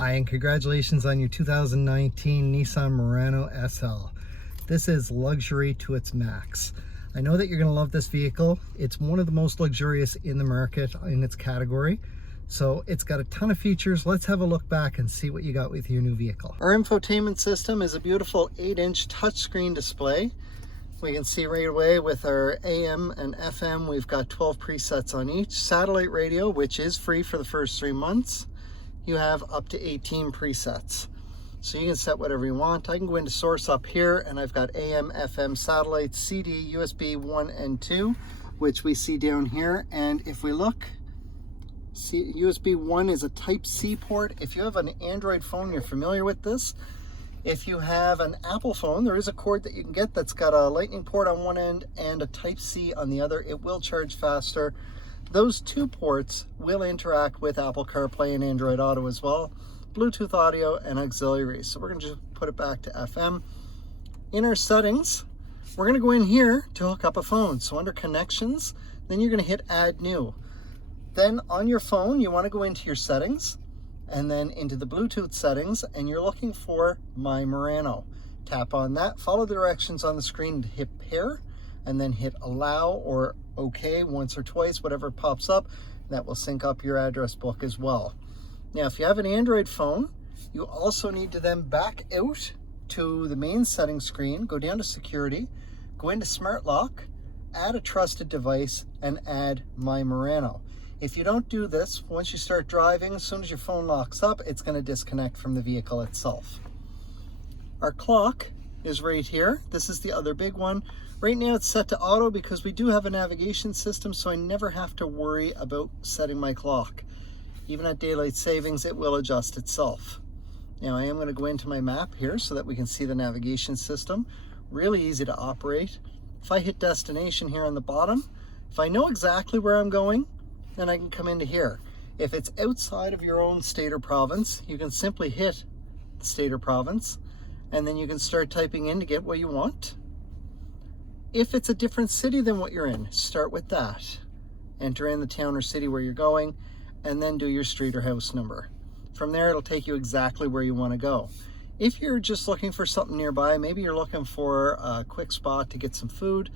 Hi, and congratulations on your 2019 Nissan Murano SL. This is luxury to its max. I know that you're going to love this vehicle. It's one of the most luxurious in the market in its category. So it's got a ton of features. Let's have a look back and see what you got with your new vehicle. Our infotainment system is a beautiful 8-inch touchscreen display. We can see right away with our AM and FM, we've got 12 presets on each. Satellite radio, which is free for the first 3 months. You have up to 18 presets. So you can set whatever you want. I can go into source up here and I've got AM, FM, satellite, CD, USB 1 and 2, which we see down here. And if we look, see, USB 1 is a Type-C port. If you have an Android phone, you're familiar with this. If you have an Apple phone, there is a cord that you can get that's got a lightning port on one end and a Type-C on the other. It will charge faster. Those two ports will interact with Apple CarPlay and Android Auto as well, Bluetooth audio and auxiliary. So we're going to just put it back to FM. In our settings, we're going to go in here to hook up a phone. So under connections, then you're going to hit add new. Then on your phone, you want to go into your settings and then into the Bluetooth settings, and you're looking for My Murano. Tap on that, follow the directions on the screen to hit pair, and then hit allow or OK once or twice, whatever pops up. That will sync up your address book as well. Now, if you have an Android phone, you also need to then back out to the main settings screen, go down to security, go into smart lock, add a trusted device, and add My Murano. If you don't do this, once you start driving, as soon as your phone locks up, it's going to disconnect from the vehicle itself. Our clock is right here. This is the other big one. Right now it's set to auto because we do have a navigation system, so I never have to worry about setting my clock. Even at daylight savings, it will adjust itself. Now I am going to go into my map here so that we can see the navigation system. Really easy to operate. If I hit destination here on the bottom, if I know exactly where I'm going, then I can come into here. If it's outside of your own state or province, you can simply hit the state or province, and then you can start typing in to get what you want. If it's a different city than what you're in, start with that. Enter in the town or city where you're going, and then do your street or house number. From there, it'll take you exactly where you want to go. If you're just looking for something nearby, maybe you're looking for a quick spot to get some food,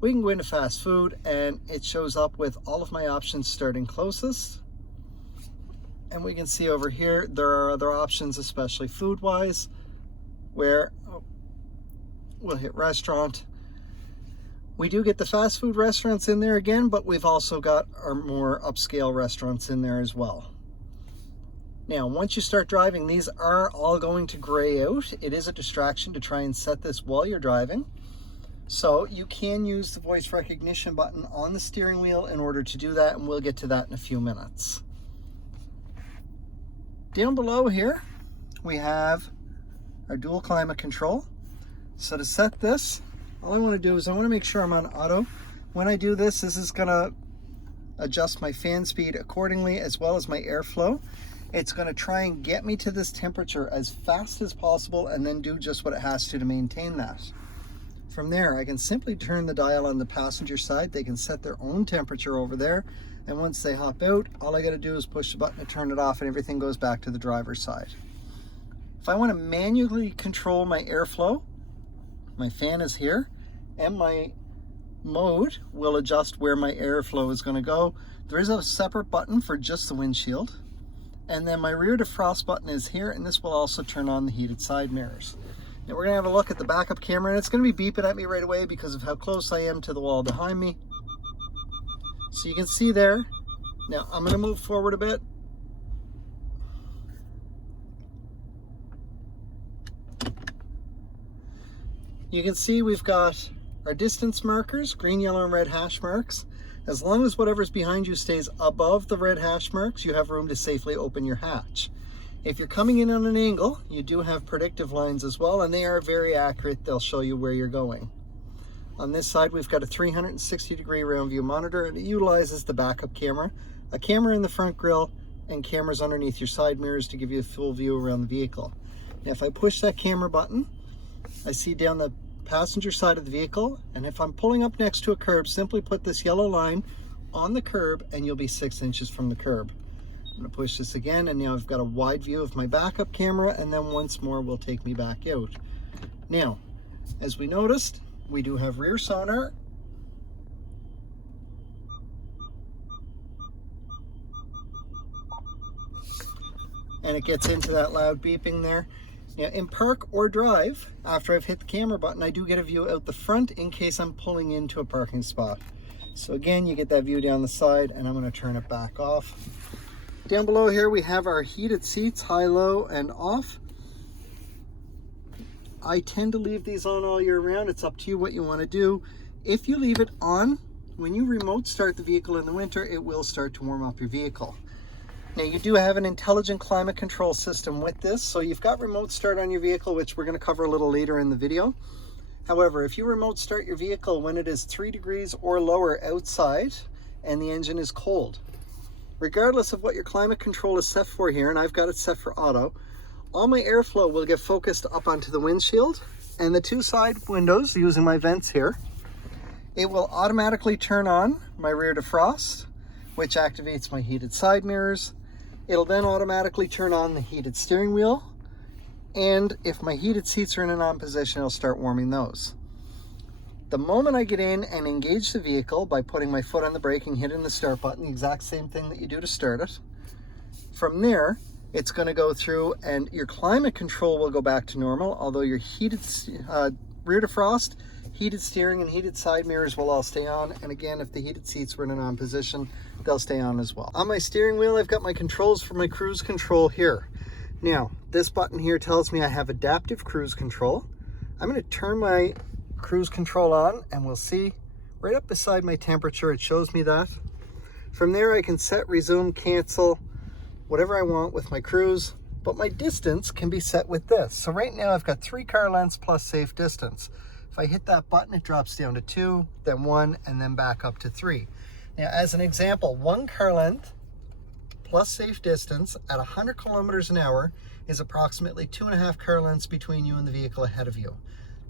we can go into fast food, and it shows up with all of my options starting closest. And we can see over here, there are other options, especially food-wise, where we'll hit restaurant. We do get the fast food restaurants in there again, but we've also got our more upscale restaurants in there as well. Now, once you start driving, these are all going to gray out. It is a distraction to try and set this while you're driving. So you can use the voice recognition button on the steering wheel in order to do that, and we'll get to that in a few minutes. Down below here, we have our dual climate control. So to set this, all I want to do is I want to make sure I'm on auto. When I do this, this is going to adjust my fan speed accordingly, as well as my airflow. It's going to try and get me to this temperature as fast as possible and then do just what it has to maintain that. From there, I can simply turn the dial on the passenger side. They can set their own temperature over there. And once they hop out, all I got to do is push the button to turn it off, and everything goes back to the driver's side. If I want to manually control my airflow, my fan is here, and my mode will adjust where my airflow is going to go. There is a separate button for just the windshield. And then my rear defrost button is here, and this will also turn on the heated side mirrors. Now we're going to have a look at the backup camera, and it's going to be beeping at me right away because of how close I am to the wall behind me. So you can see there. Now I'm going to move forward a bit. You can see we've got our distance markers, green, yellow, and red hash marks. As long as whatever's behind you stays above the red hash marks, you have room to safely open your hatch. If you're coming in on an angle, you do have predictive lines as well, and they are very accurate. They'll show you where you're going. On this side, we've got a 360-degree round view monitor, and it utilizes the backup camera, a camera in the front grille, and cameras underneath your side mirrors to give you a full view around the vehicle. Now, if I push that camera button, I see down the passenger side of the vehicle, and if I'm pulling up next to a curb, simply put this yellow line on the curb and you'll be 6 inches from the curb. I'm going to push this again, and now I've got a wide view of my backup camera, and then once more will take me back out. Now, as we noticed, we do have rear sonar. And it gets into that loud beeping there. Now, in park or drive, after I've hit the camera button, I do get a view out the front in case I'm pulling into a parking spot. So again, you get that view down the side, and I'm going to turn it back off. Down below here, we have our heated seats, high, low, and off. I tend to leave these on all year round. It's up to you what you want to do. If you leave it on, when you remote start the vehicle in the winter, it will start to warm up your vehicle. Now, you do have an intelligent climate control system with this, so you've got remote start on your vehicle, which we're going to cover a little later in the video. However, if you remote start your vehicle when it is 3 degrees or lower outside and the engine is cold, regardless of what your climate control is set for here, and I've got it set for auto, all my airflow will get focused up onto the windshield and the 2 side windows using my vents here. It will automatically turn on my rear defrost, which activates my heated side mirrors. It'll then automatically turn on the heated steering wheel. And if my heated seats are in an on position, it'll start warming those. The moment I get in and engage the vehicle by putting my foot on the brake and hitting the start button, the exact same thing that you do to start it, from there, it's going to go through and your climate control will go back to normal, although your heated rear defrost, heated steering, and heated side mirrors will all stay on. And again, if the heated seats were in an on position, they'll stay on as well. On my steering wheel, I've got my controls for my cruise control here. Now, this button here tells me I have adaptive cruise control. I'm going to turn my cruise control on, and we'll see right up beside my temperature, it shows me that. From there, I can set, resume, cancel, whatever I want with my cruise, but my distance can be set with this. So right now I've got 3 car lengths plus safe distance. If I hit that button, it drops down to 2, then 1, and then back up to 3. Now, as an example, 1 car length plus safe distance at 100 kilometers an hour is approximately 2.5 car lengths between you and the vehicle ahead of you.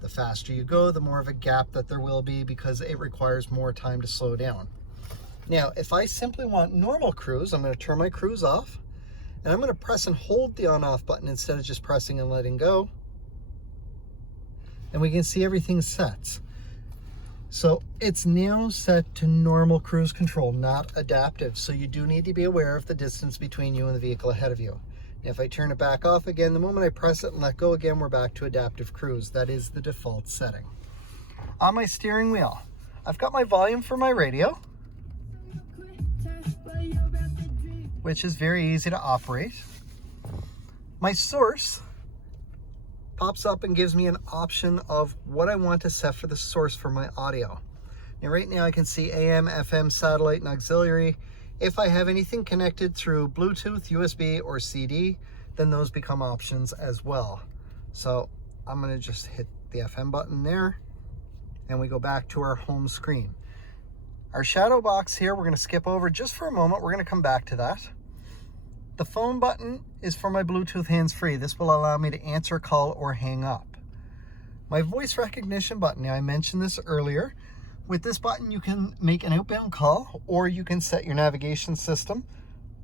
The faster you go, the more of a gap that there will be because it requires more time to slow down. Now, if I simply want normal cruise, I'm going to turn my cruise off, and I'm going to press and hold the on-off button instead of just pressing and letting go. And we can see everything sets. So it's now set to normal cruise control, not adaptive. So you do need to be aware of the distance between you and the vehicle ahead of you. If I turn it back off again, the moment I press it and let go again, we're back to adaptive cruise. That is the default setting. On my steering wheel, I've got my volume for my radio, which is very easy to operate. My source pops up and gives me an option of what I want to set for the source for my audio. Now, right now I can see AM, FM, satellite, and auxiliary. If I have anything connected through Bluetooth, USB, or CD, then those become options as well. So I'm going to just hit the FM button there, and we go back to our home screen. Our shadow box here, we're going to skip over just for a moment. We're going to come back to that. The phone button is for my Bluetooth hands-free. This will allow me to answer a call or hang up. My voice recognition button, now I mentioned this earlier. With this button, you can make an outbound call, or you can set your navigation system,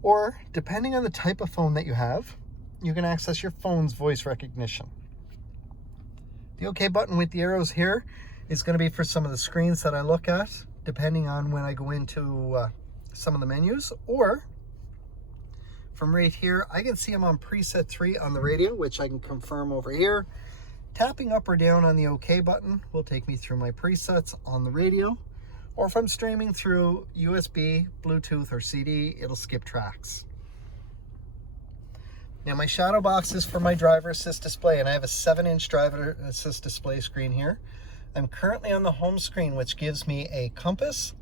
or depending on the type of phone that you have, you can access your phone's voice recognition. The OK button with the arrows here is going to be for some of the screens that I look at, depending on when I go into some of the menus, or from right here, I can see I'm on preset 3 on the radio, which I can confirm over here. Tapping up or down on the OK button will take me through my presets on the radio, or if I'm streaming through USB, Bluetooth, or CD, it'll skip tracks. Now, my shadow box is for my driver assist display, and I have a 7-inch driver assist display screen here. I'm currently on the home screen, which gives me a compass,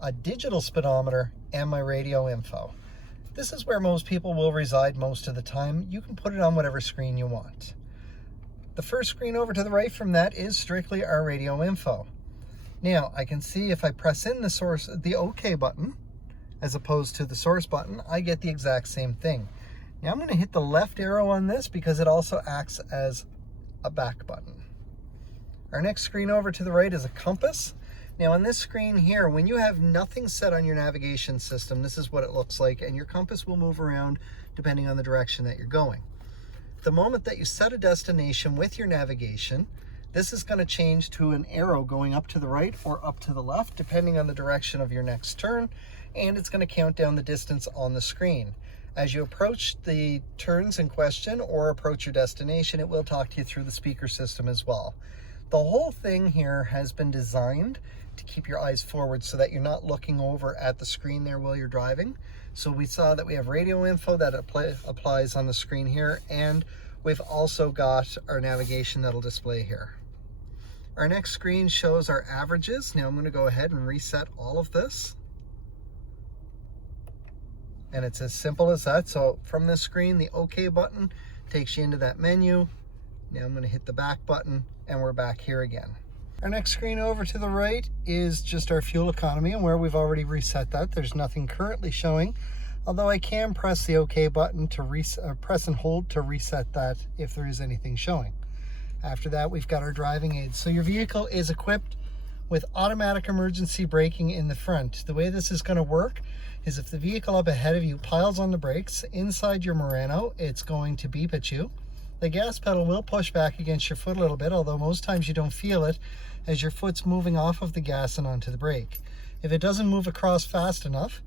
a digital speedometer, and my radio info. This is where most people will reside most of the time. You can put it on whatever screen you want. The first screen over to the right from that is strictly our radio info. Now, I can see if I press in the OK button, as opposed to the source button, I get the exact same thing. Now I'm going to hit the left arrow on this because it also acts as a back button. Our next screen over to the right is a compass. Now on this screen here, when you have nothing set on your navigation system, this is what it looks like, and your compass will move around depending on the direction that you're going. The moment that you set a destination with your navigation, this is going to change to an arrow going up to the right or up to the left, depending on the direction of your next turn, and it's going to count down the distance on the screen. As you approach the turns in question or approach your destination, it will talk to you through the speaker system as well. The whole thing here has been designed to keep your eyes forward so that you're not looking over at the screen there while you're driving. So we saw that we have radio info that applies on the screen here, and we've also got our navigation that'll display here. Our next screen shows our averages. Now I'm going to go ahead and reset all of this. And it's as simple as that. So from this screen, the OK button takes you into that menu. Now I'm going to hit the back button and we're back here again. Our next screen over to the right is just our fuel economy, and where we've already reset that, there's nothing currently showing, although I can press the OK button to press and hold to reset that if there is anything showing. After that, we've got our driving aids. So your vehicle is equipped with automatic emergency braking in the front. The way this is going to work is if the vehicle up ahead of you piles on the brakes inside your Murano, it's going to beep at you. The gas pedal will push back against your foot a little bit, although most times you don't feel it as your foot's moving off of the gas and onto the brake. If it doesn't move across fast enough,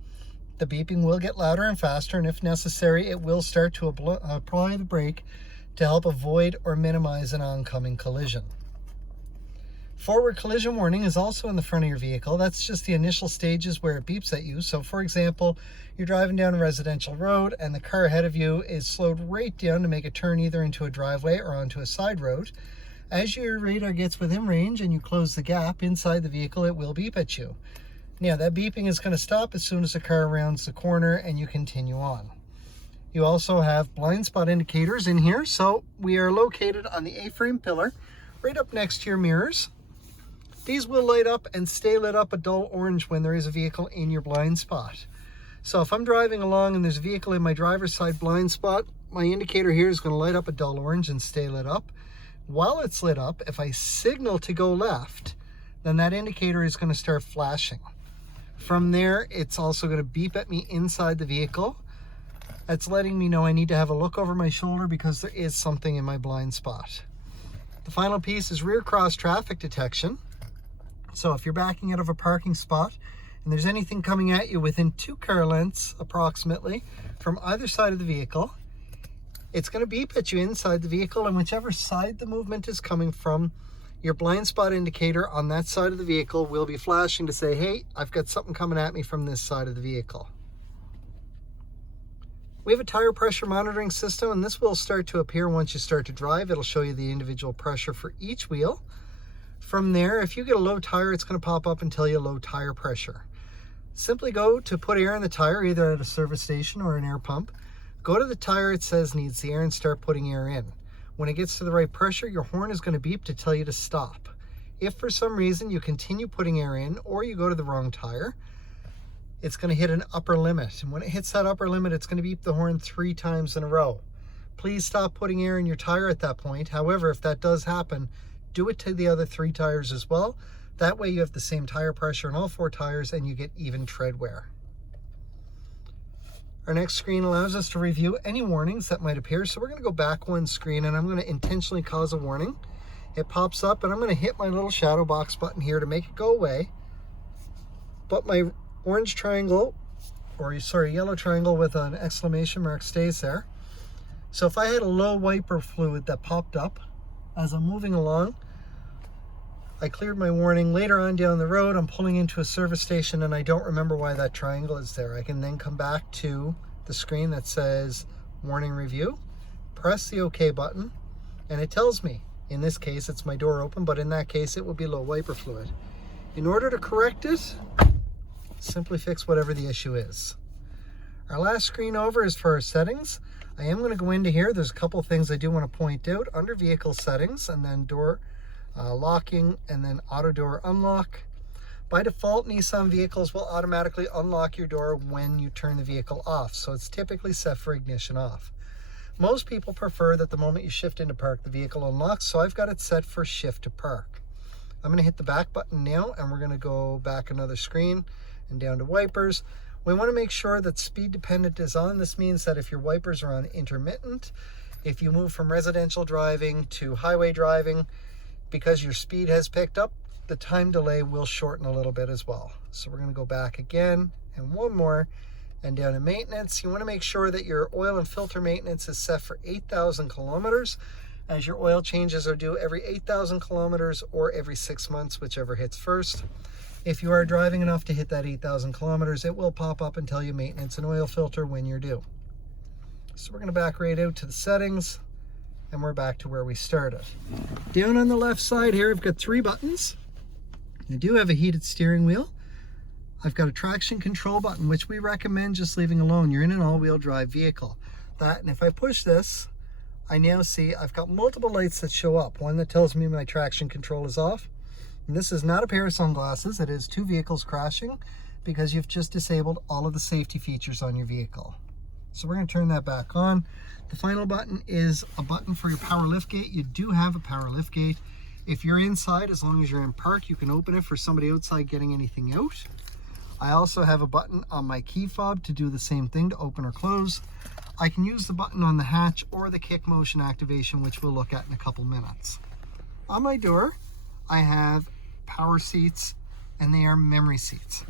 the beeping will get louder and faster, and if necessary, it will start to apply the brake to help avoid or minimize an oncoming collision. Forward collision warning is also in the front of your vehicle. That's just the initial stages where it beeps at you. So for example, you're driving down a residential road and the car ahead of you is slowed right down to make a turn either into a driveway or onto a side road. As your radar gets within range and you close the gap inside the vehicle, it will beep at you. Now that beeping is going to stop as soon as the car rounds the corner and you continue on. You also have blind spot indicators in here. So we are located on the A-frame pillar right up next to your mirrors. These will light up and stay lit up a dull orange when there is a vehicle in your blind spot. So if I'm driving along and there's a vehicle in my driver's side blind spot, my indicator here is going to light up a dull orange and stay lit up. While it's lit up, if I signal to go left, then that indicator is going to start flashing. From there, it's also going to beep at me inside the vehicle. That's letting me know I need to have a look over my shoulder because there is something in my blind spot. The final piece is rear cross traffic detection. So if you're backing out of a parking spot and there's anything coming at you within 2 car lengths approximately from either side of the vehicle, it's going to beep at you inside the vehicle, and whichever side the movement is coming from, your blind spot indicator on that side of the vehicle will be flashing to say, hey, I've got something coming at me from this side of the vehicle. We have a tire pressure monitoring system, and this will start to appear once you start to drive. It'll show you the individual pressure for each wheel. From there, if you get a low tire, it's going to pop up and tell you low tire pressure. Simply go to put air in the tire, either at a service station or an air pump. Go to the tire it says needs the air and start putting air in. When it gets to the right pressure, your horn is going to beep to tell you to stop. If for some reason you continue putting air in or you go to the wrong tire, it's going to hit an upper limit. And when it hits that upper limit, it's going to beep the horn 3 times in a row. Please stop putting air in your tire at that point. However, if that does happen, do it to the other 3 tires as well. That way you have the same tire pressure in all 4 tires and you get even tread wear. Our next screen allows us to review any warnings that might appear. So we're going to go back 1 screen and I'm going to intentionally cause a warning. It pops up and I'm going to hit my little shadow box button here to make it go away. But my orange triangle, or sorry, yellow triangle with an exclamation mark stays there. So if I had a low wiper fluid that popped up as I'm moving along, I cleared my warning. Later on down the road, I'm pulling into a service station and I don't remember why that triangle is there. I can then come back to the screen that says warning review, press the OK button, and it tells me, in this case, it's my door open, but in that case, it will be low wiper fluid. In order to correct it, simply fix whatever the issue is. Our last screen over is for our settings. I am going to go into here. There's a couple of things I do want to point out. Under vehicle settings and then door locking and then auto door unlock. By default, Nissan vehicles will automatically unlock your door when you turn the vehicle off. So it's typically set for ignition off. Most people prefer that the moment you shift into park, the vehicle unlocks. So I've got it set for shift to park. I'm going to hit the back button now, and we're going to go back another screen and down to wipers. We want to make sure that speed dependent is on. This means that if your wipers are on intermittent, if you move from residential driving to highway driving, because your speed has picked up, the time delay will shorten a little bit as well. So we're going to go back again and one more, and down to maintenance. You want to make sure that your oil and filter maintenance is set for 8,000 kilometers, as your oil changes are due every 8,000 kilometers or every 6 months, whichever hits first. If you are driving enough to hit that 8,000 kilometers, it will pop up and tell you maintenance and oil filter when you're due. So we're going to back right out to the settings, and we're back to where we started. Down on the left side here, I've got 3 buttons. I do have a heated steering wheel. I've got a traction control button, which we recommend just leaving alone. You're in an all-wheel drive vehicle. That, and if I push this, I now see I've got multiple lights that show up. One that tells me my traction control is off. And this is not a pair of sunglasses. It is 2 vehicles crashing, because you've just disabled all of the safety features on your vehicle. So we're going to turn that back on. The final button is a button for your power liftgate. You do have a power liftgate. If you're inside, as long as you're in park, you can open it for somebody outside getting anything out. I also have a button on my key fob to do the same thing, to open or close. I can use the button on the hatch or the kick motion activation, which we'll look at in a couple minutes. On my door, I have power seats, and they are memory seats.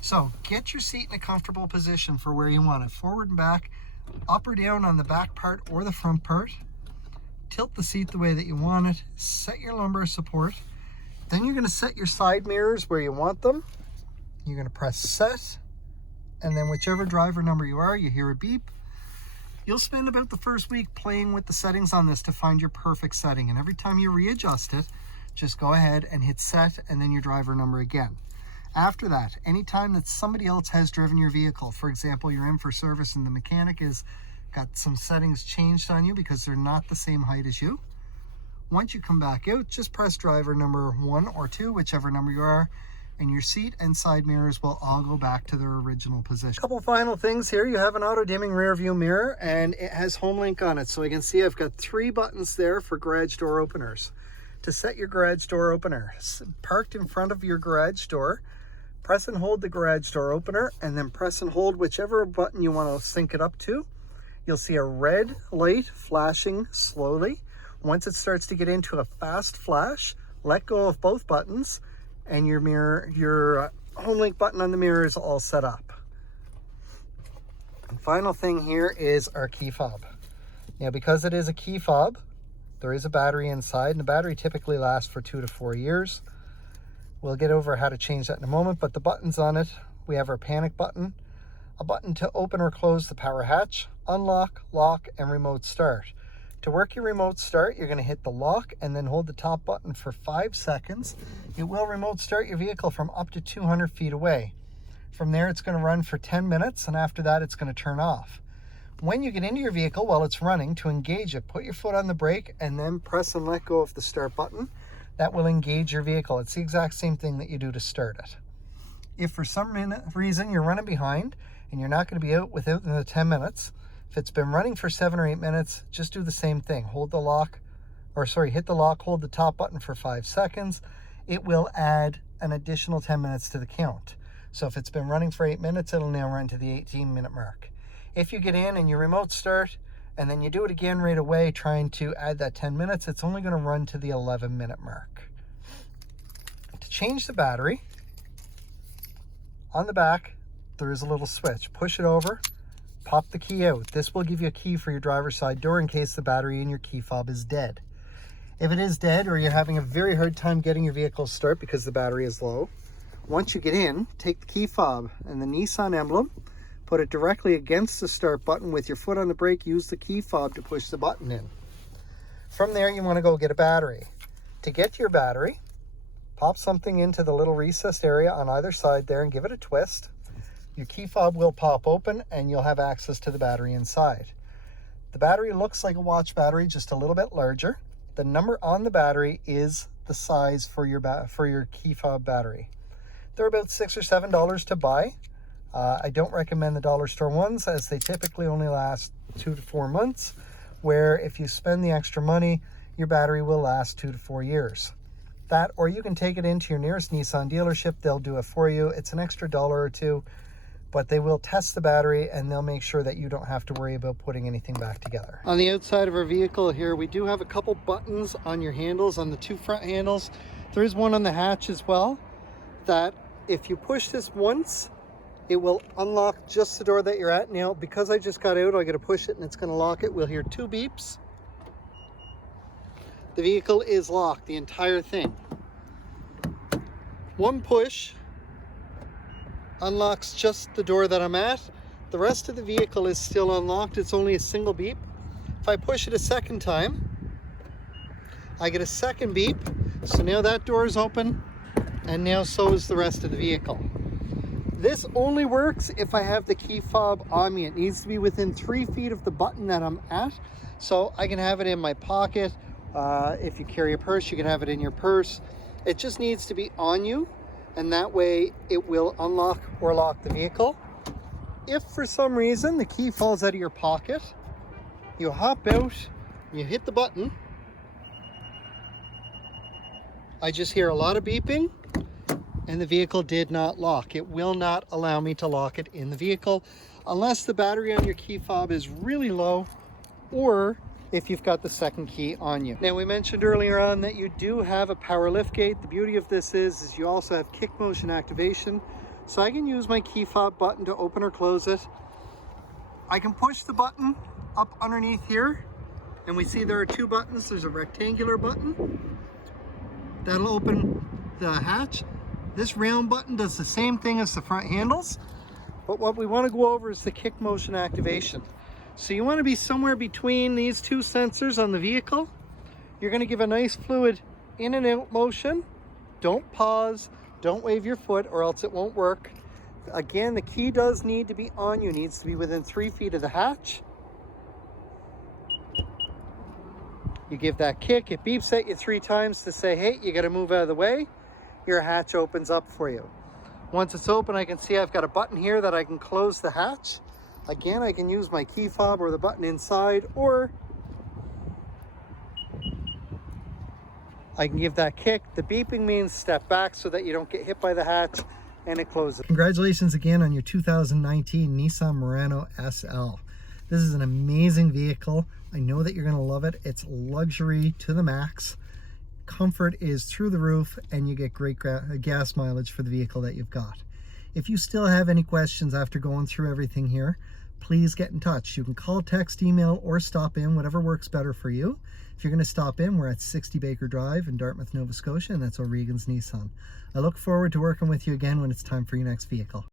So get your seat in a comfortable position for where you want it, forward and back, up or down on the back part or the front part. Tilt the seat the way that you want it, set your lumbar support. Then you're going to set your side mirrors where you want them. You're going to press set, and then whichever driver number you are, you hear a beep. You'll spend about the first week playing with the settings on this to find your perfect setting, and every time you readjust it, just go ahead and hit set and then your driver number again. After that, anytime that somebody else has driven your vehicle, for example, you're in for service and the mechanic has got some settings changed on you because they're not the same height as you, once you come back out, just press driver number 1 or 2, whichever number you are, and your seat and side mirrors will all go back to their original position. A couple final things here. You have an auto dimming rear view mirror, and it has Homelink on it. So I can see I've got 3 buttons there for garage door openers. To set your garage door opener, parked in front of your garage door, press and hold the garage door opener, and then press and hold whichever button you want to sync it up to. You'll see a red light flashing slowly. Once it starts to get into a fast flash, let go of both buttons, and your mirror, your Homelink button on the mirror is all set up. And final thing here is our key fob. Now, because it is a key fob, there is a battery inside, and the battery typically lasts for 2 to 4 years. We'll get over how to change that in a moment, but the buttons on it, we have our panic button, a button to open or close the power hatch, unlock, lock, and remote start. To work your remote start, you're going to hit the lock and then hold the top button for 5 seconds. It will remote start your vehicle from up to 200 feet away. From there, it's going to run for 10 minutes, and after that, it's going to turn off. When you get into your vehicle while it's running, to engage it, put your foot on the brake and then press and let go of the start button. That will engage your vehicle. It's the exact same thing that you do to start it. If for some reason you're running behind and you're not going to be out within the 10 minutes, if it's been running for 7 or 8 minutes, just do the same thing. Hit the lock, hold the top button for 5 seconds. It will add an additional 10 minutes to the count. So if it's been running for 8 minutes, it'll now run to the 18-minute mark. If you get in and you remote start, and then you do it again right away, trying to add that 10 minutes, it's only going to run to the 11-minute mark. To change the battery, on the back, there is a little switch. Push it over, pop the key out. This will give you a key for your driver's side door in case the battery in your key fob is dead. If it is dead, or you're having a very hard time getting your vehicle to start because the battery is low, once you get in, take the key fob and the Nissan emblem, put it directly against the start button with your foot on the brake, use the key fob to push the button in. From there, you want to go get a battery. To get your battery, pop something into the little recessed area on either side there and give it a twist. Your key fob will pop open and you'll have access to the battery inside. The battery looks like a watch battery, just a little bit larger. The number on the battery is the size for your key fob battery. They're about $6 or $7 to buy. I don't recommend the dollar store ones, as they typically only last 2 to 4 months, where if you spend the extra money, your battery will last 2 to 4 years. That, or you can take it into your nearest Nissan dealership. They'll do it for you. It's an extra $1 or $2, but they will test the battery and they'll make sure that you don't have to worry about putting anything back together. On the outside of our vehicle here, we do have a couple buttons on your handles, on the two front handles. There is one on the hatch as well, that if you push this once, it will unlock just the door that you're at. Now, because I just got out, I got to push it and it's going to lock it. We'll hear 2 beeps. The vehicle is locked, the entire thing. One push unlocks just the door that I'm at. The rest of the vehicle is still unlocked. It's only a single beep. If I push it a second time, I get a second beep. So now that door is open, and now so is the rest of the vehicle. This only works if I have the key fob on me. It needs to be within 3 feet of the button that I'm at. So I can have it in my pocket. If you carry a purse, you can have it in your purse. It just needs to be on you, and that way it will unlock or lock the vehicle. If for some reason the key falls out of your pocket, you hop out, you hit the button. I just hear a lot of beeping, and the vehicle did not lock. It will not allow me to lock it in the vehicle unless the battery on your key fob is really low, or if you've got the second key on you. Now, we mentioned earlier on that you do have a power lift gate. The beauty of this is you also have kick motion activation. So I can use my key fob button to open or close it. I can push the button up underneath here, and we see there are 2 buttons. There's a rectangular button that'll open the hatch. This round button does the same thing as the front handles, but what we want to go over is the kick motion activation. So you want to be somewhere between these 2 sensors on the vehicle. You're going to give a nice fluid in and out motion. Don't pause, don't wave your foot, or else it won't work. Again, the key does need to be on you. It needs to be within 3 feet of the hatch. You give that kick, it beeps at you 3 times to say, hey, you got to move out of the way. Your hatch opens up for you. Once it's open, I can see I've got a button here that I can close the hatch. Again, I can use my key fob or the button inside, or I can give that kick. The beeping means step back so that you don't get hit by the hatch, and it closes. Congratulations again on your 2019 Nissan Murano SL. This is an amazing vehicle. I know that you're going to love it. It's luxury to the max. Comfort is through the roof, and you get great gas mileage for the vehicle that you've got. If you still have any questions after going through everything here, please get in touch. You can call, text, email, or stop in, whatever works better for you. If you're going to stop in, we're at 60 Baker Drive in Dartmouth, Nova Scotia, and that's O'Regan's Nissan. I look forward to working with you again when it's time for your next vehicle.